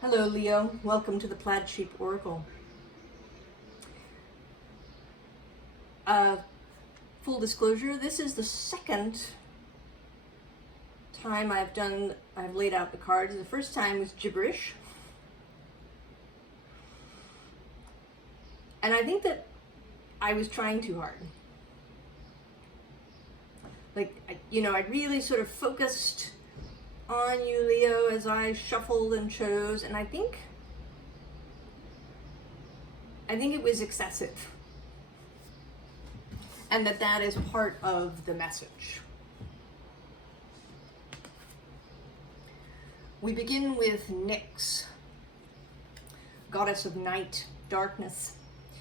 Hello, Leo. Welcome to the Plaid Sheep Oracle. Full disclosure, this is the second time I've laid out the cards. The first time was gibberish. And I think that I was trying too hard. I really sort of focused on you, Leo, as I shuffled and chose, and I think it was excessive. And that is part of the message. We begin with Nyx, goddess of night, darkness.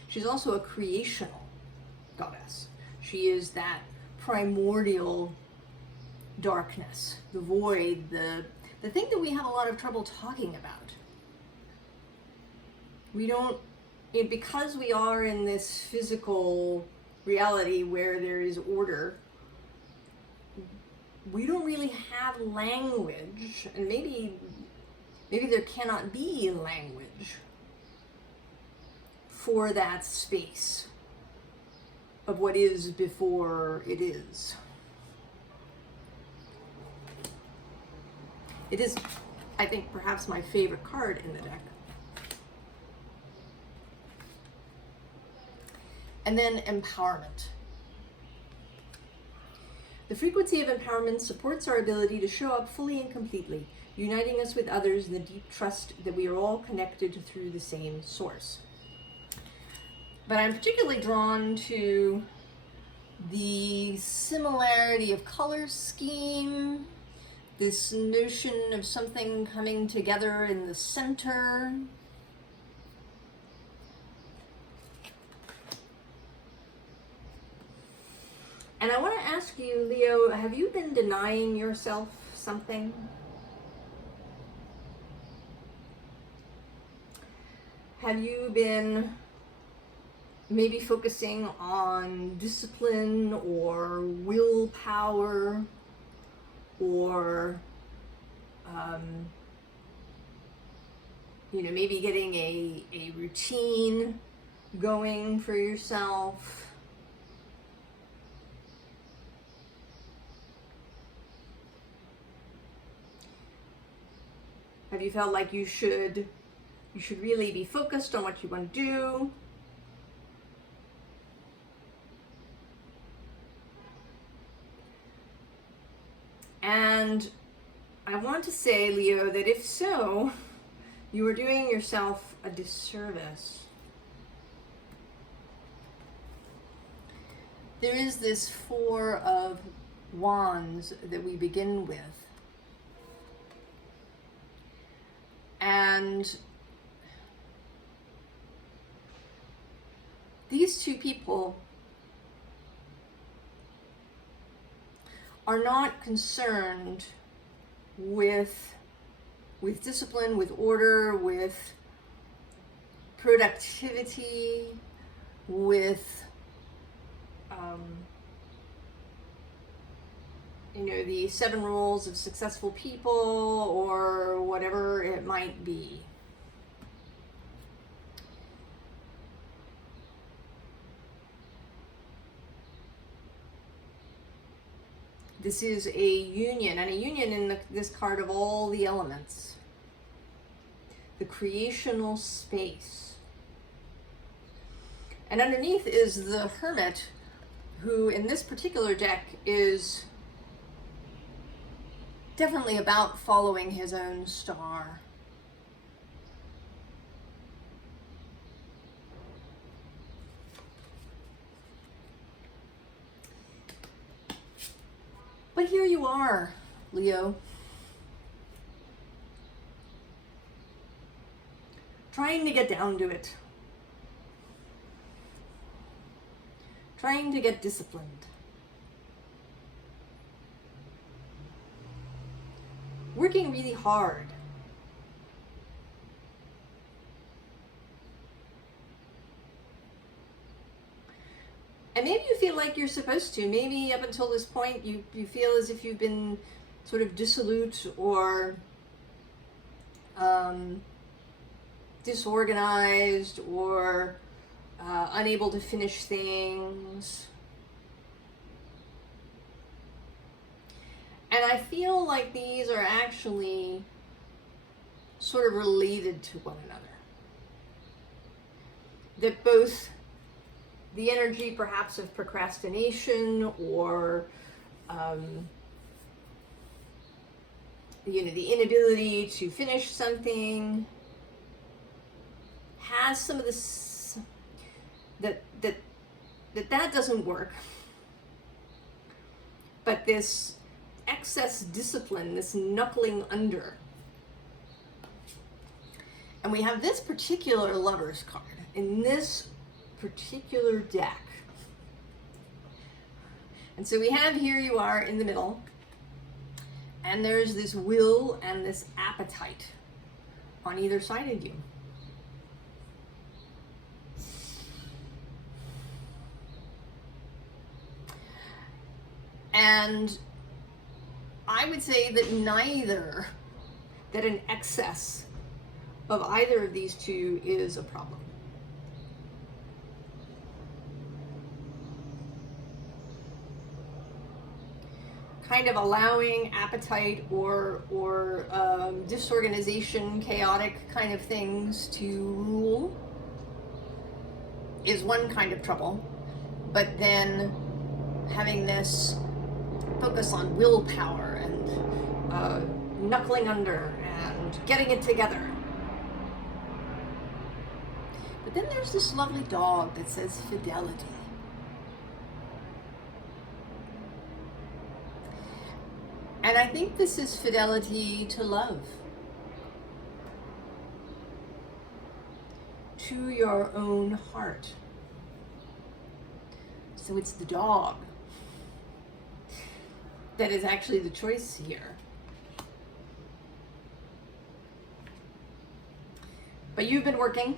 She's also a creational goddess. She is that primordial darkness, the void, the thing that we have a lot of trouble talking about. We don't, because we are in this physical reality where there is order, we don't really have language, and maybe there cannot be language for that space of what is before it is. It is, I think, perhaps my favorite card in the deck. And then empowerment. The frequency of empowerment supports our ability to show up fully and completely, uniting us with others in the deep trust that we are all connected through the same source. But I'm particularly drawn to the similarity of color scheme, this notion of something coming together in the center. And I want to ask you, Leo, have you been denying yourself something? Have you been maybe focusing on discipline or willpower, or maybe getting a routine going for yourself? Have you felt like you should really be focused on what you want to do? And I want to say, Leo, that if so, you are doing yourself a disservice. There is this Four of Wands that we begin with. And these two people are not concerned with discipline, with order, with productivity, with the 7 rules of successful people, or whatever it might be. This is a union, and a union in this card of all the elements. The creational space. And underneath is the Hermit, who in this particular deck is definitely about following his own star. But here you are, Leo, trying to get down to it, trying to get disciplined. Working really hard. And maybe you feel like you're supposed to. Maybe up until this point you feel as if you've been sort of dissolute or disorganized or unable to finish things. And I feel like these are actually sort of related to one another. That both the energy perhaps of procrastination or the inability to finish something has some of this, that doesn't work. But this excess discipline, this knuckling under. And we have this particular Lover's card in this particular deck. And so we have, here you are in the middle, and there's this will and this appetite on either side of you. And I would say that an excess of either of these two is a problem. Kind of allowing appetite or disorganization, chaotic kind of things to rule is one kind of trouble. But then having this focus on willpower and knuckling under and getting it together. But then there's this lovely dog that says fidelity. And I think this is fidelity to love, to your own heart. So it's the dog that is actually the choice here. But you've been working.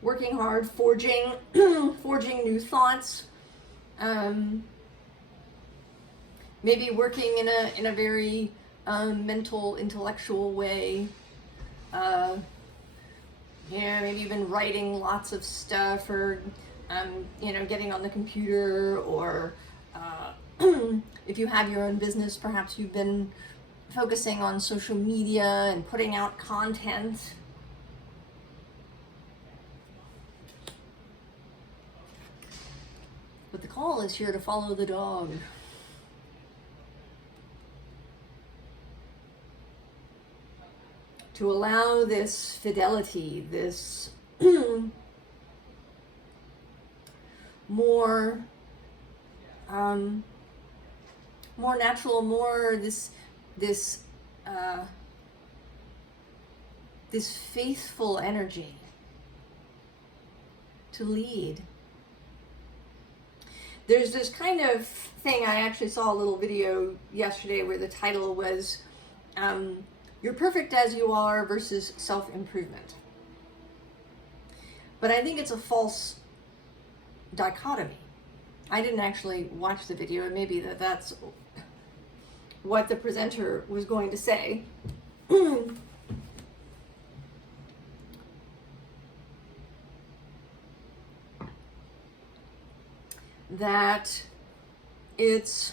Working hard, forging new thoughts. Maybe working in a very mental, intellectual way. Maybe you've been writing lots of stuff, or getting on the computer, or if you have your own business, perhaps you've been focusing on social media and putting out content. But the call is here to follow the dog. To allow this fidelity, this more natural, more this faithful energy to lead. There's this kind of thing, I actually saw a little video yesterday where the title was You're Perfect As You Are versus Self-Improvement. But I think it's a false dichotomy. I didn't actually watch the video, and maybe that's what the presenter was going to say. That it's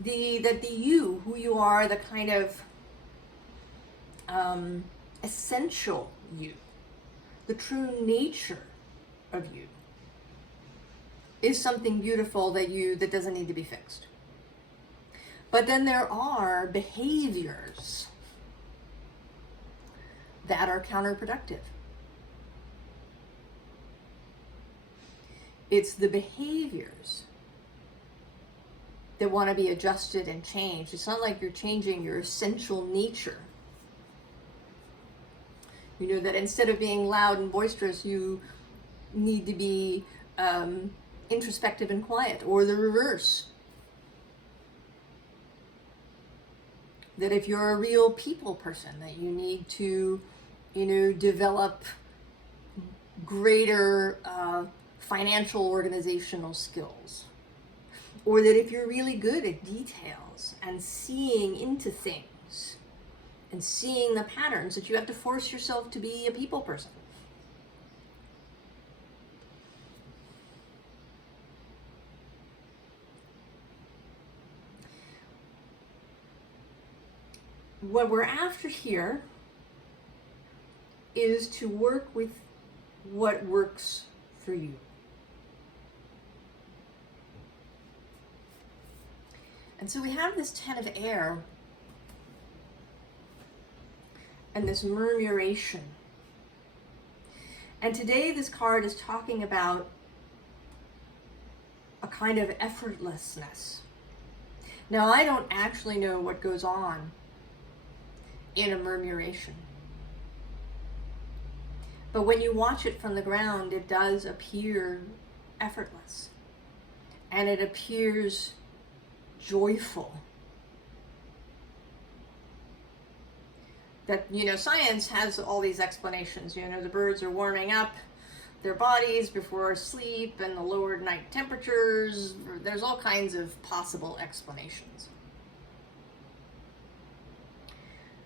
the you, who you are, the kind of essential you, the true nature of you, is something beautiful that doesn't need to be fixed. But then there are behaviors that are counterproductive. It's the behaviors that want to be adjusted and changed. It's not like you're changing your essential nature. That instead of being loud and boisterous, you need to be introspective and quiet, or the reverse. That if you're a real people person, that you need to, develop greater financial organizational skills. Or that if you're really good at details and seeing into things and seeing the patterns, that you have to force yourself to be a people person. What we're after here is to work with what works for you. And so we have this Ten of Air and this murmuration. And today this card is talking about a kind of effortlessness. Now, I don't actually know what goes on in a murmuration. But when you watch it from the ground, it does appear effortless. And it appears joyful. That, science has all these explanations. The birds are warming up their bodies before sleep and the lowered night temperatures. There's all kinds of possible explanations.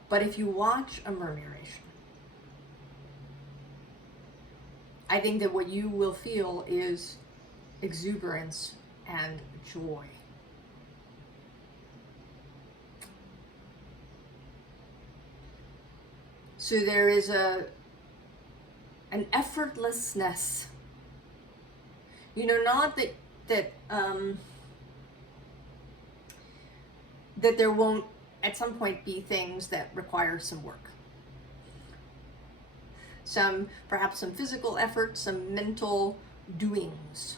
But if you watch a murmuration, I think that what you will feel is exuberance and joy. So there is an effortlessness. Not that there won't at some point be things that require some work. Perhaps some physical effort, some mental doings.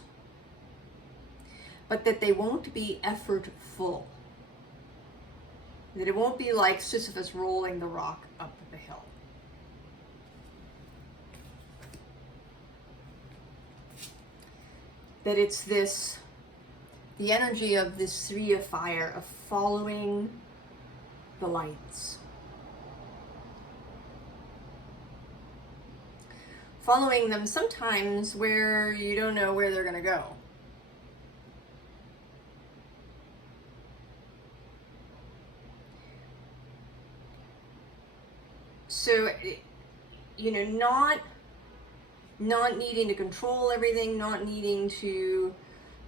But that they won't be effortful. That it won't be like Sisyphus rolling the rock up the hill. That it's the energy of this Three of Fire, of following the lights. Following them sometimes where you don't know where they're going to go. So, not needing to control everything, not needing to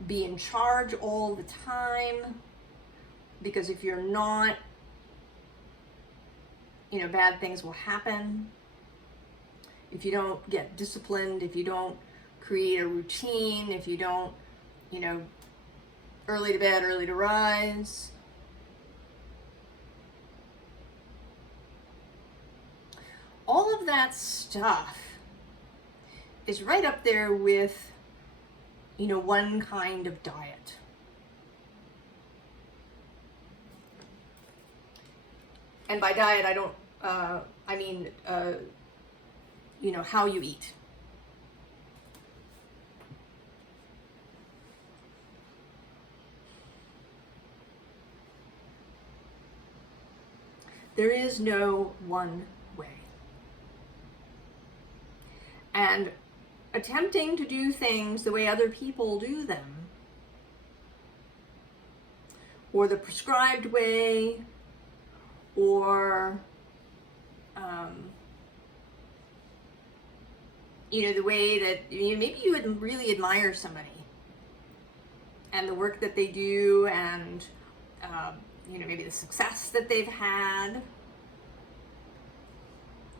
be in charge all the time, because if you're not, bad things will happen. If you don't get disciplined, if you don't create a routine, if you don't, early to bed, early to rise. All of that stuff is right up there with, one kind of diet. And by diet, I don't, I mean, how you eat. There is no one way. And attempting to do things the way other people do them, or the prescribed way, or the way that maybe you would really admire somebody and the work that they do, and maybe the success that they've had,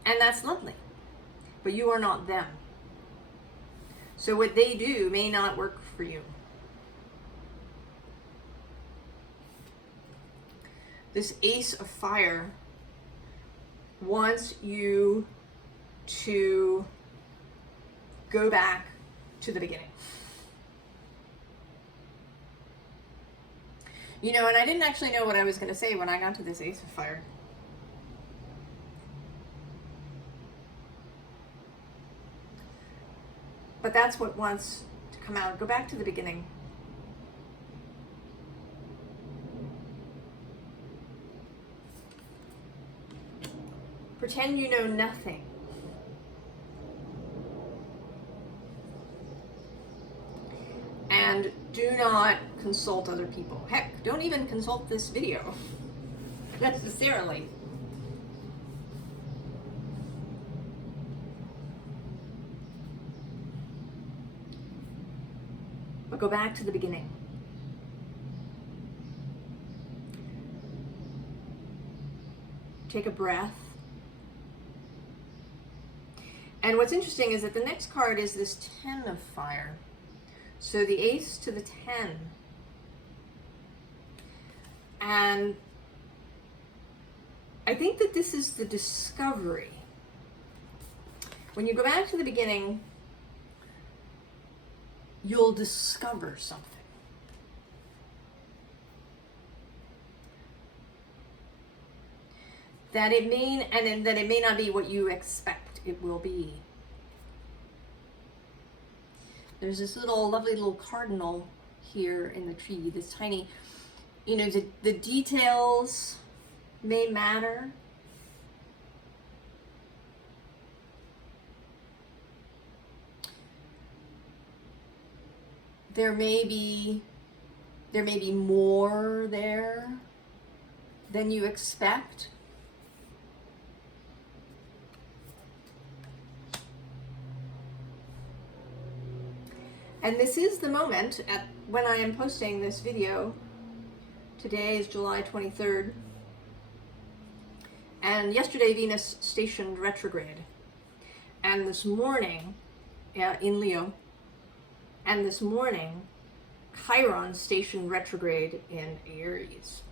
and that's lovely, but you are not them. So what they do may not work for you. This Ace of Fire wants you to go back to the beginning. And I didn't actually know what I was going to say when I got to this Ace of Fire. But that's what wants to come out. Go back to the beginning. Pretend you know nothing. And do not consult other people. Heck, don't even consult this video necessarily. But go back to the beginning. Take a breath. And what's interesting is that the next card is this 10 of fire. So the ace to the 10. And I think that this is the discovery. When you go back to the beginning, you'll discover something. That it may not be what you expect it will be. There's this lovely little cardinal here in the tree, this tiny, the details may matter. There may be more there than you expect. And this is the moment when I am posting this video. Today is July 23rd. And yesterday Venus stationed retrograde. And this morning, in Leo, and this morning, Chiron stationed retrograde in Aries.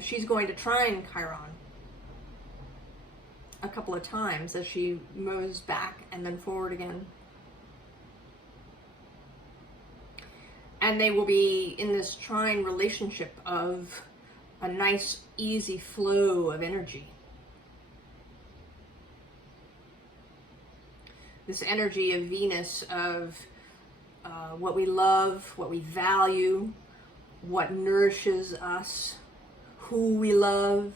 She's going to trine Chiron a couple of times as she moves back and then forward again. And they will be in this trine relationship of a nice, easy flow of energy. This energy of Venus, of what we love, what we value, what nourishes us, who we love,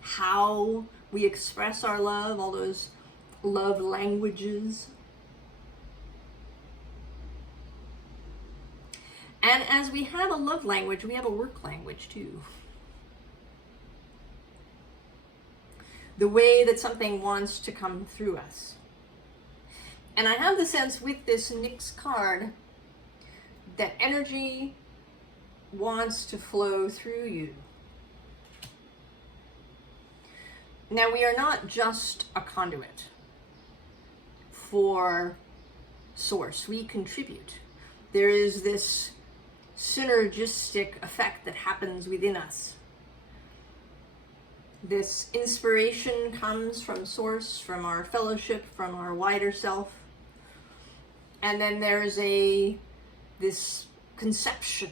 how we express our love, all those love languages. And as we have a love language, we have a work language too. The way that something wants to come through us. And I have the sense with this Nyx card that energy wants to flow through you. Now, we are not just a conduit for source. We contribute. There is this synergistic effect that happens within us. This inspiration comes from source, from our fellowship, from our wider self. And then there's this conception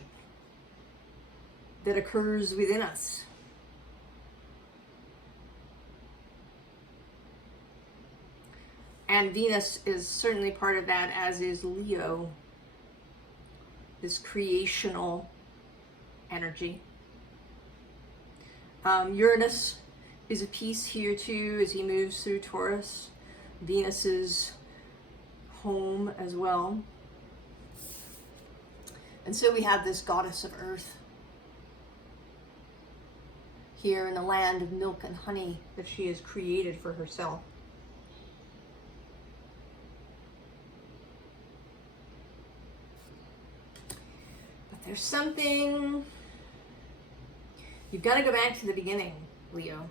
that occurs within us. And Venus is certainly part of that, as is Leo, this creational energy. Uranus is a piece here too as he moves through Taurus. Venus's home as well. And so we have this goddess of earth here in the land of milk and honey that she has created for herself. But there's something, you've got to go back to the beginning, Leo.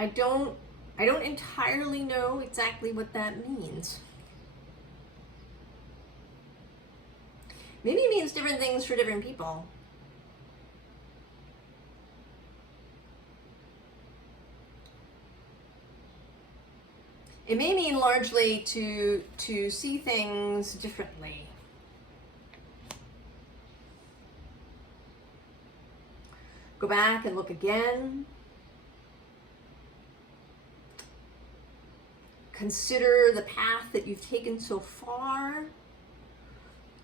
I don't entirely know exactly what that means. Maybe it means different things for different people. It may mean largely to see things differently. Go back and look again. Consider the path that you've taken so far.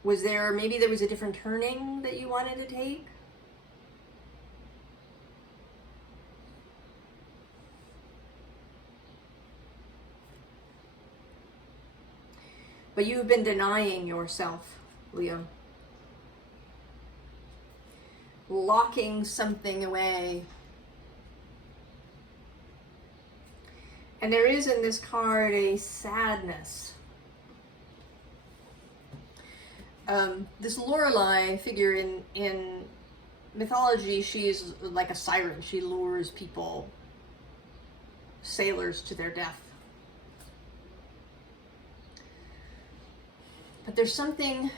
Maybe there was a different turning that you wanted to take? But you've been denying yourself, Leo. Locking something away. And there is in this card a sadness. This Lorelei figure in mythology, she is like a siren. She lures people, sailors, to their death. But there's something,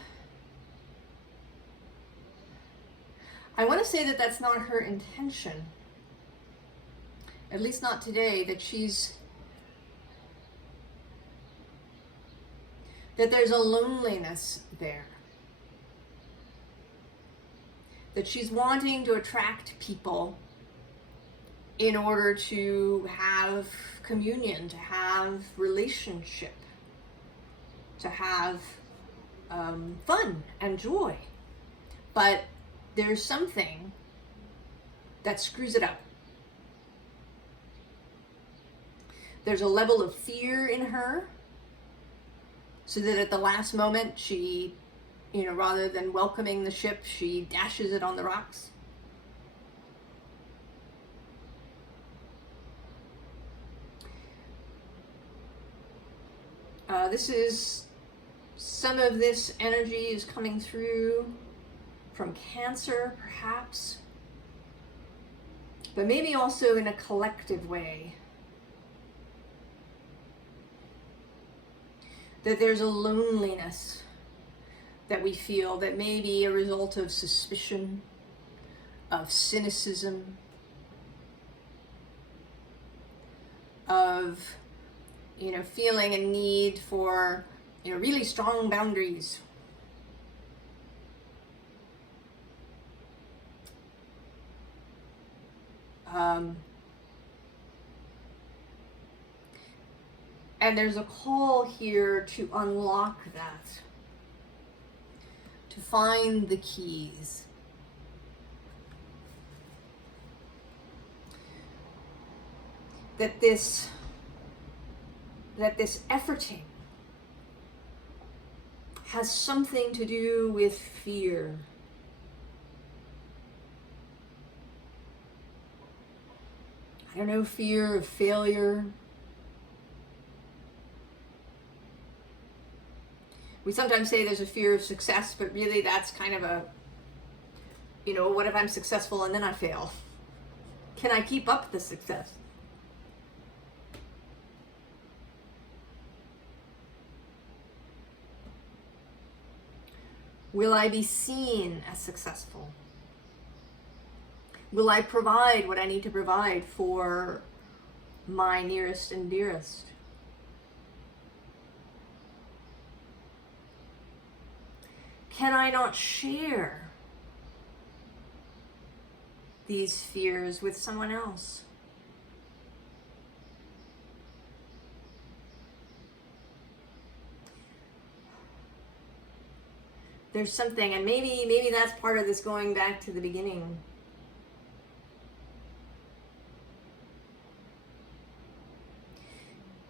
I want to say that that's not her intention, at least not today, that there's a loneliness there. That she's wanting to attract people in order to have communion, to have relationship, to have fun and joy. But there's something that screws it up. There's a level of fear in her, so that at the last moment she, rather than welcoming the ship, she dashes it on the rocks. Some of this energy is coming through from Cancer, perhaps, but maybe also in a collective way. That there's a loneliness that we feel that may be a result of suspicion, of cynicism, of, feeling a need for, really strong boundaries. And there's a call here to unlock that, to find the keys. That this efforting has something to do with fear. I don't know, fear of failure. We sometimes say there's a fear of success, but really that's kind of a, what if I'm successful and then I fail? Can I keep up the success? Will I be seen as successful? Will I provide what I need to provide for my nearest and dearest? Can I not share these fears with someone else? There's something, and maybe that's part of this going back to the beginning.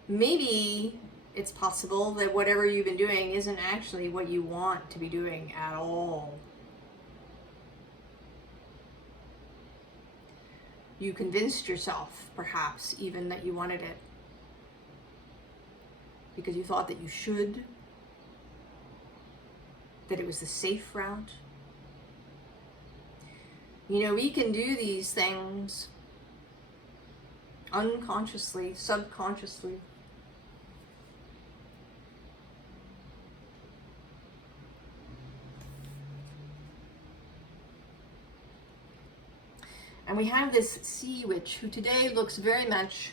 Maybe it's possible that whatever you've been doing isn't actually what you want to be doing at all. You convinced yourself, perhaps, even that you wanted it because you thought that you should, that it was the safe route. We can do these things unconsciously, subconsciously. And we have this sea witch who today looks very much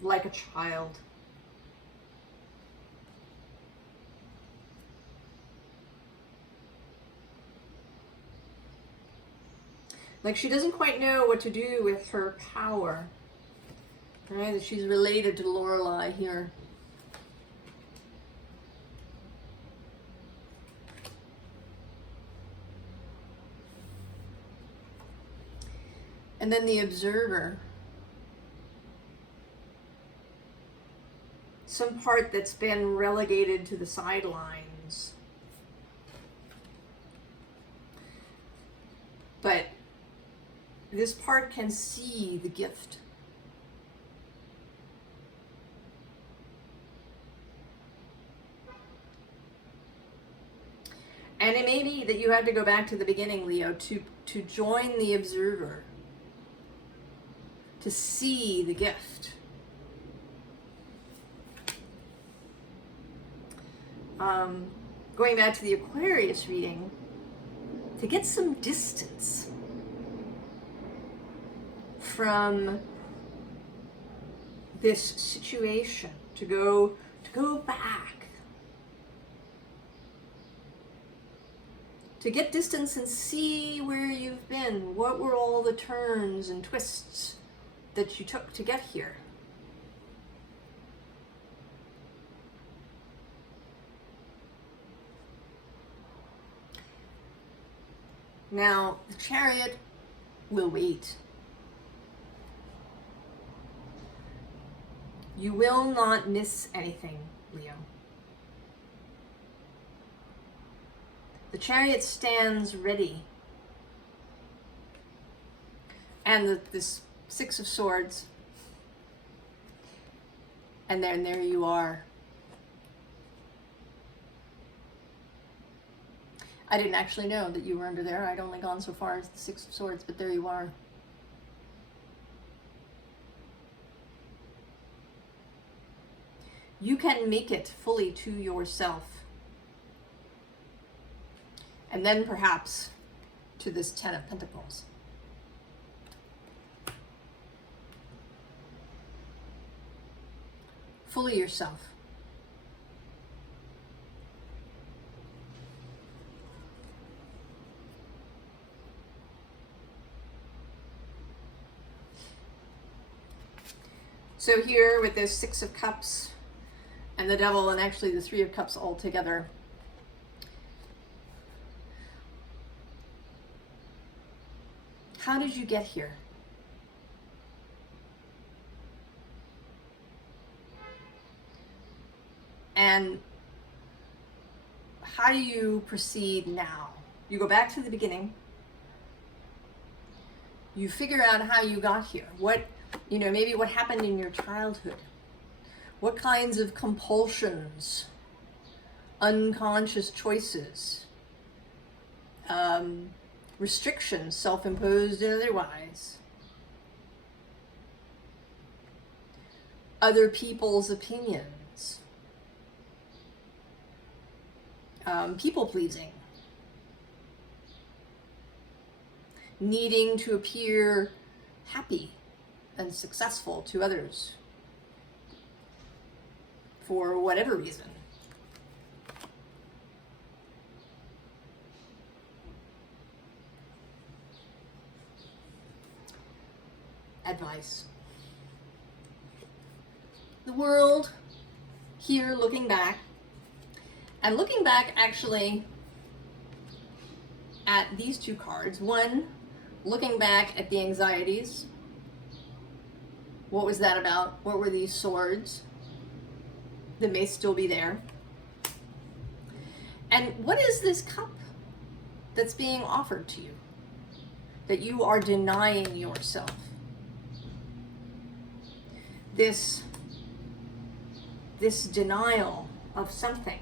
like a child. Like she doesn't quite know what to do with her power. Right? That she's related to Lorelei here. And then the observer. some part that's been relegated to the sidelines. But this part can see the gift. And it may be that you have to go back to the beginning, Leo, to join the observer, to see the gift. Going back to the Aquarius reading, to get some distance from this situation, to go back, to get distance and see where you've been. What were all the turns and twists that you took to get here? Now, the Chariot will wait. You will not miss anything, Leo. The Chariot stands ready. And this Six of Swords. And then there you are. I didn't actually know that you were under there. I'd only gone so far as the Six of Swords, but there you are. You can make it fully to yourself. And then perhaps to this Ten of Pentacles. Fully yourself. So here with this Six of Cups and the Devil, and actually the Three of Cups all together, how did you get here? And how do you proceed now? You go back to the beginning. You figure out how you got here. Maybe what happened in your childhood. What kinds of compulsions, unconscious choices, restrictions, self-imposed and otherwise, other people's opinions, people-pleasing, needing to appear happy and successful to others for whatever reason. Advice. The world here looking back, and looking back actually at these two cards. One, looking back at the anxieties. What was that about? What were these swords that may still be there? And what is this cup that's being offered to you that you are denying yourself? This denial of something.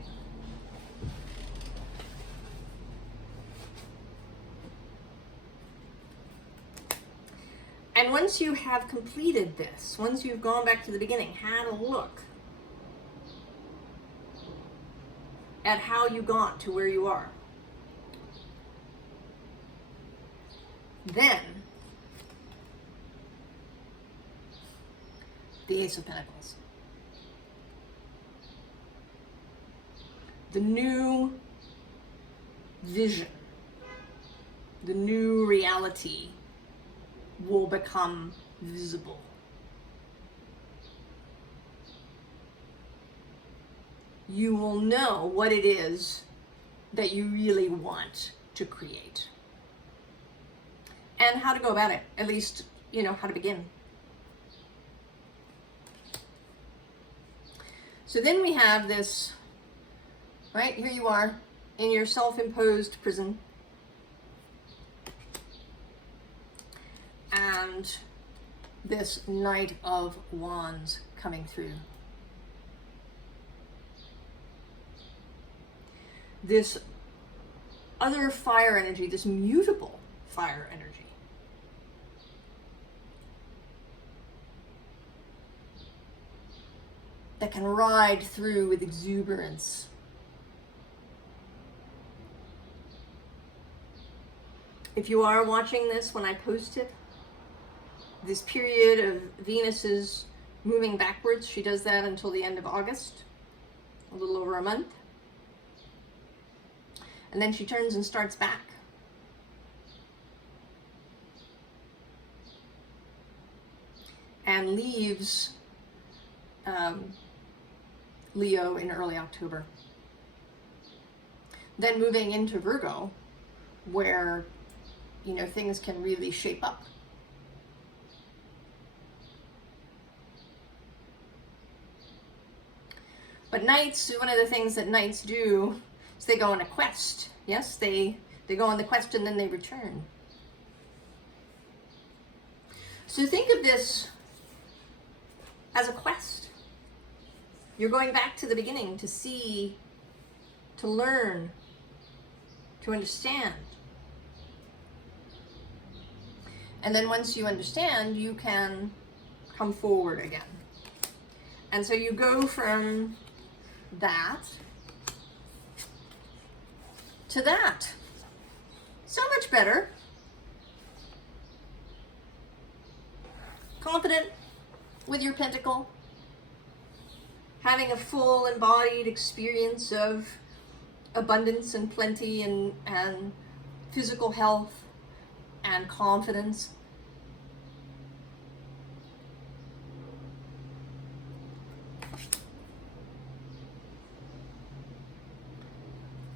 And once you have completed this, once you've gone back to the beginning, had a look at how you got to where you are, then the Ace of Pentacles. The new vision, the new reality will become visible. You will know what it is that you really want to create. And how to go about it. At least, how to begin. So then we have this, right? Here you are in your self-imposed prison. And this Knight of Wands coming through. This other fire energy, this mutable fire energy. That can ride through with exuberance. If you are watching this when I post it, this period of Venus is moving backwards. She does that until the end of August, a little over a month. And then she turns and starts back. And leaves Leo in early October. Then moving into Virgo, where, you know, things can really shape up. But knights, one of the things that knights do is they go on a quest. Yes, they go on the quest and then they return. So think of this as a quest. You're going back to the beginning to see, to learn, to understand. And then once you understand, you can come forward again. And so you go from that to that. So much better. Confident with your pentacle. Having a full embodied experience of abundance and plenty and physical health and confidence.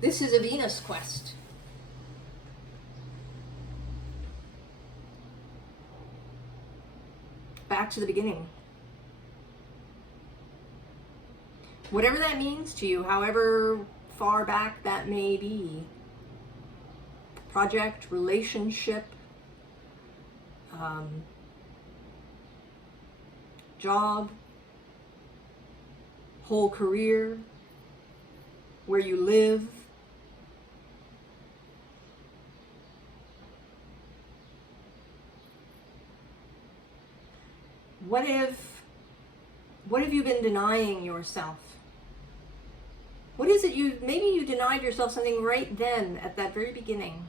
This is a Venus quest. Back to the beginning. Whatever that means to you, however far back that may be. Project, relationship, job, whole career, where you live. What have you been denying yourself? What is it maybe you denied yourself something right then at that very beginning.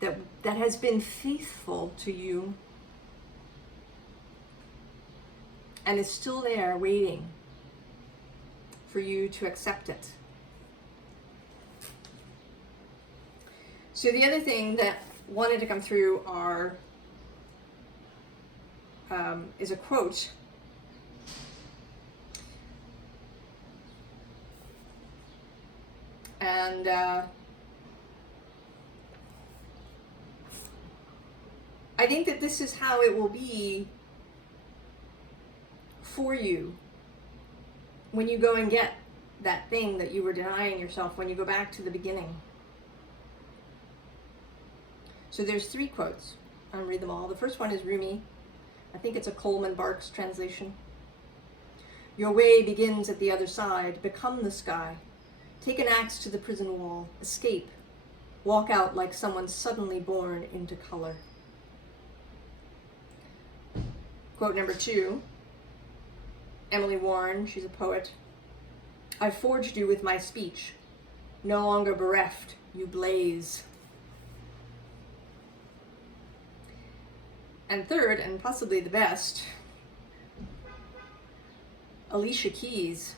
That has been faithful to you and is still there waiting for you to accept it. So the other thing that wanted to come through is a quote. And I think that this is how it will be for you when you go and get that thing that you were denying yourself, when you go back to the beginning. So there's 3 quotes. I'll read them all. The first one is Rumi. I think it's a Coleman Barks translation. Your way begins at the other side. Become the sky. Take an axe to the prison wall. Escape. Walk out like someone suddenly born into color. Quote number 2. Emily Warren, she's a poet. I forged you with my speech. No longer bereft, you blaze. And third, and possibly the best, Alicia Keys.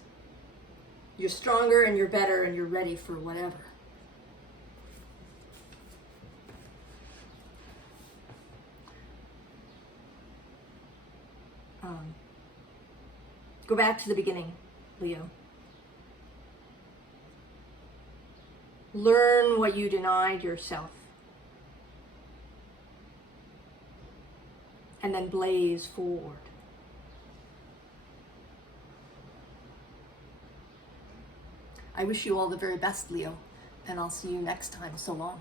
You're stronger and you're better and you're ready for whatever. Go back to the beginning, Leo. Learn what you denied yourself. and then blaze forward. I wish you all the very best, Leo, and I'll see you next time. So long.